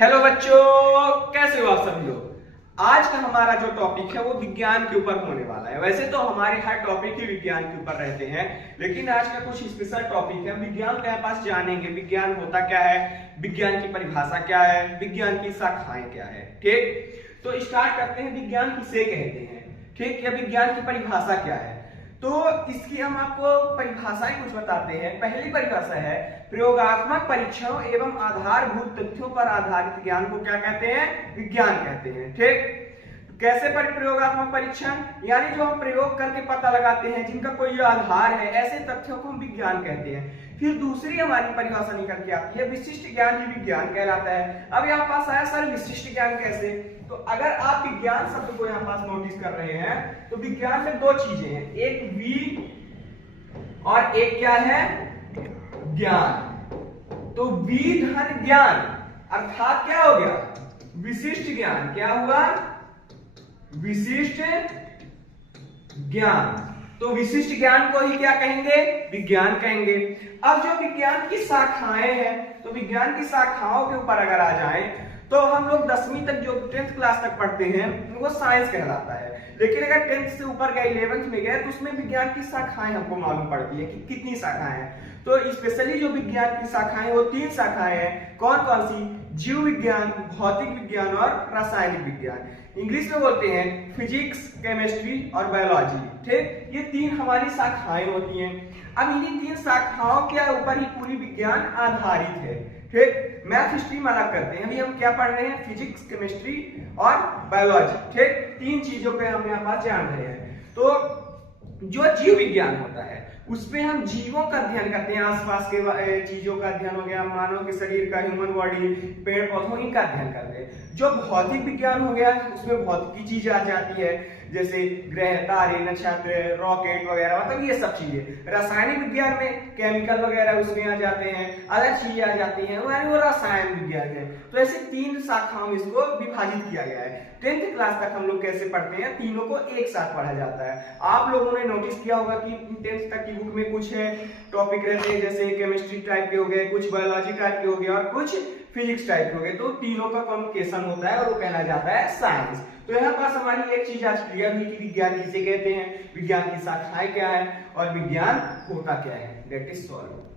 Hello बच्चों, कैसे हो आप सभी लोग। आज का हमारा जो टॉपिक है वो विज्ञान के ऊपर होने वाला है। वैसे तो हमारे हर टॉपिक ही विज्ञान के ऊपर रहते हैं, लेकिन आज का कुछ स्पेशल टॉपिक है। विज्ञान के पास जानेंगे विज्ञान होता क्या है, विज्ञान की परिभाषा क्या है, विज्ञान की शाखाएं क्या है। ठीक, तो स्टार्ट करते हैं। विज्ञान किसे कहते हैं, ठीक, या विज्ञान की परिभाषा क्या है। तो इसकी हम आपको परिभाषाएं कुछ बताते हैं। पहली परिभाषा है प्रयोगात्मक परीक्षणों एवं आधारभूत तथ्यों पर आधारित ज्ञान को क्या कहते हैं, विज्ञान कहते हैं। ठीक, कैसे पर प्रयोगात्मक परीक्षण, यानी जो हम प्रयोग करके पता लगाते हैं, जिनका कोई आधार है, ऐसे तथ्यों को हम विज्ञान कहते हैं। फिर दूसरी हमारी परिभाषा निकल के आती है विशिष्ट ज्ञान ही विज्ञान कहलाता है। अब यहाँ पास आया सर विशिष्ट ज्ञान कैसे, तो अगर आप विज्ञान शब्द को यहाँ पास नोटिस कर रहे हैं तो विज्ञान में दो चीजें हैं, एक वी और एक क्या है, ज्ञान। तो वी धन ज्ञान अर्थात क्या हो गया, विशिष्ट ज्ञान। क्या हुआ, विशिष्ट ज्ञान। तो विशिष्ट ज्ञान को ही क्या कहेंगे, विज्ञान कहेंगे। अब जो विज्ञान की शाखाएं हैं, तो विज्ञान की शाखाओं के ऊपर अगर आ जाएं तो हम लोग 10वीं तक जो 10th क्लास तक पढ़ते हैं वो साइंस कहलाता है। लेकिन अगर 10th से ऊपर गए 11th में गए तो उसमें विज्ञान की शाखाएं हमको मालूम पड़ती है कि कितनी शाखाएं हैं। तो स्पेशली जो विज्ञान की शाखाएं वो 3 शाखाएं हैं। कौन कौन सी, जीव विज्ञान, भौतिक विज्ञान और रासायनिक विज्ञान। इंग्लिश में बोलते हैं फिजिक्स, केमिस्ट्री और बायोलॉजी। ठीक, ये 3 हमारी शाखाएं होती हैं। अब इन्हीं 3 शाखाओं के ऊपर ही पूरी विज्ञान आधारित है। ठीक, मैथ स्ट्रीम अलग करते हैं। अभी हम क्या पढ़ रहे हैं, फिजिक्स, केमिस्ट्री और बायोलॉजी। ठीक, 3 चीजों पे हम यहाँ पास जान रहे हैं। तो जो जीव विज्ञान होता है उसमें हम जीवों का अध्ययन करते हैं, आसपास के चीजों का अध्ययन हो गया, मानव के शरीर का, ह्यूमन बॉडी, पेड़ पौधों, इनका अध्ययन करते हैं। जो भौतिक विज्ञान हो गया उसमें भौतिक की चीज आ जाती है, जैसे ग्रह, तारे, नक्षत्र, रॉकेट वगैरह, मतलब ये सब चीजें। रासायनिक विज्ञान में केमिकल वगैरह उसमें आ जाते हैं, अलग चीजें आ जाती हैं, वो रसायन विज्ञान है। तो ऐसे 3 शाखाओं में इसको विभाजित किया गया है। 10th क्लास तक हम लोग कैसे पढ़ते हैं, तीनों को एक साथ पढ़ा जाता है। आप लोगों ने नोटिस किया होगा कि 10th तक की बुक में कुछ है टॉपिक रहते हैं, जैसे केमिस्ट्री टाइप के हो गए, कुछ बायोलॉजी टाइप के हो गए और कुछ फिजिक्स टाइप हो गए। तो तीनों का कॉम्बिनेशन होता है और वो कहला जाता है साइंस। तो यहाँ पास हमारी एक चीज आज क्लियर हुई कि विज्ञान किसे कहते हैं, विज्ञान की शाखाएं क्या है और विज्ञान होता क्या है। That is solve.